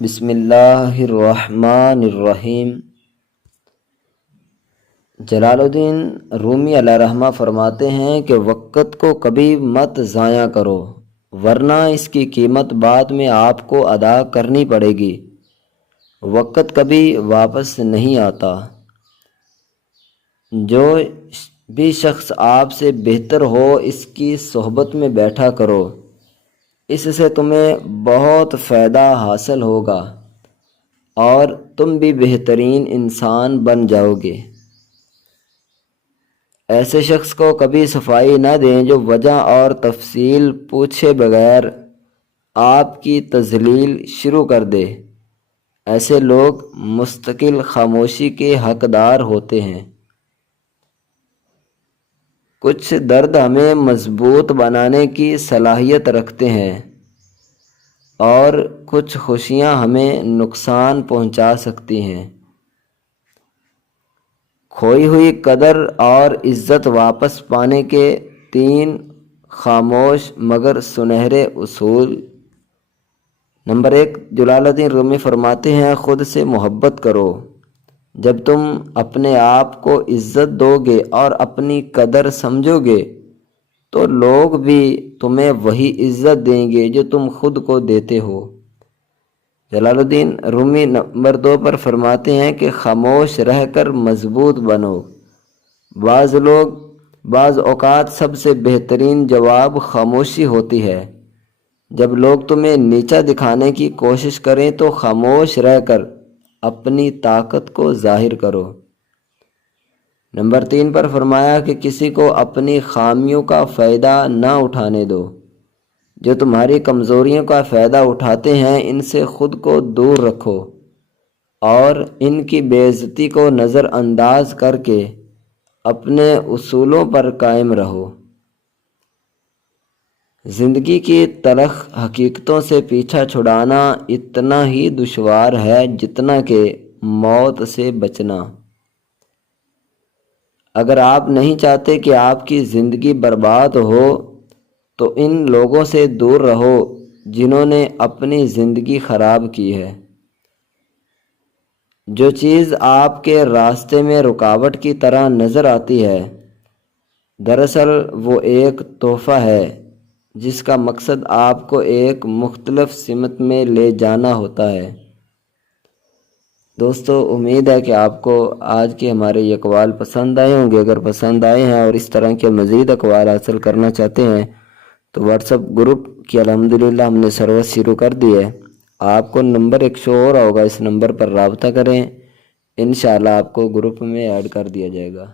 بسم اللہ الرحمن الرحیم۔ جلال الدین رومی علیہ رحمہ فرماتے ہیں کہ وقت کو کبھی مت ضائع کرو، ورنہ اس کی قیمت بعد میں آپ کو ادا کرنی پڑے گی۔ وقت کبھی واپس نہیں آتا۔ جو بھی شخص آپ سے بہتر ہو اس کی صحبت میں بیٹھا کرو، اس سے تمہیں بہت فائدہ حاصل ہوگا اور تم بھی بہترین انسان بن جاؤ گے۔ ایسے شخص کو کبھی صفائی نہ دیں جو وجہ اور تفصیل پوچھے بغیر آپ کی تذلیل شروع کر دے۔ ایسے لوگ مستقل خاموشی کے حقدار ہوتے ہیں۔ کچھ درد ہمیں مضبوط بنانے کی صلاحیت رکھتے ہیں اور کچھ خوشیاں ہمیں نقصان پہنچا سکتی ہیں۔ کھوئی ہوئی قدر اور عزت واپس پانے کے 3 خاموش مگر سنہرے اصول۔ نمبر 1، جلال الدین رومی فرماتے ہیں خود سے محبت کرو۔ جب تم اپنے آپ کو عزت دو گے اور اپنی قدر سمجھو گے تو لوگ بھی تمہیں وہی عزت دیں گے جو تم خود کو دیتے ہو۔ جلال الدین رومی نمبر 2 پر فرماتے ہیں کہ خاموش رہ کر مضبوط بنو۔ بعض اوقات سب سے بہترین جواب خاموشی ہوتی ہے۔ جب لوگ تمہیں نیچا دکھانے کی کوشش کریں تو خاموش رہ کر اپنی طاقت کو ظاہر کرو۔ نمبر 3 پر فرمایا کہ کسی کو اپنی خامیوں کا فائدہ نہ اٹھانے دو۔ جو تمہاری کمزوریوں کا فائدہ اٹھاتے ہیں ان سے خود کو دور رکھو اور ان کی بے عزتی کو نظر انداز کر کے اپنے اصولوں پر قائم رہو۔ زندگی کی تلخ حقیقتوں سے پیچھا چھڑانا اتنا ہی دشوار ہے جتنا کہ موت سے بچنا۔ اگر آپ نہیں چاہتے کہ آپ کی زندگی برباد ہو تو ان لوگوں سے دور رہو جنہوں نے اپنی زندگی خراب کی ہے۔ جو چیز آپ کے راستے میں رکاوٹ کی طرح نظر آتی ہے دراصل وہ ایک تحفہ ہے جس کا مقصد آپ کو ایک مختلف سمت میں لے جانا ہوتا ہے۔ دوستو، امید ہے کہ آپ کو آج کے ہمارے یہ اقوال پسند آئے ہوں گے۔ اگر پسند آئے ہیں اور اس طرح کے مزید اقوال حاصل کرنا چاہتے ہیں تو واٹس ایپ گروپ کی الحمدللہ ہم نے سروس شروع کر دی ہے۔ آپ کو نمبر ایک شو ہو رہا ہوگا، اس نمبر پر رابطہ کریں، انشاءاللہ آپ کو گروپ میں ایڈ کر دیا جائے گا۔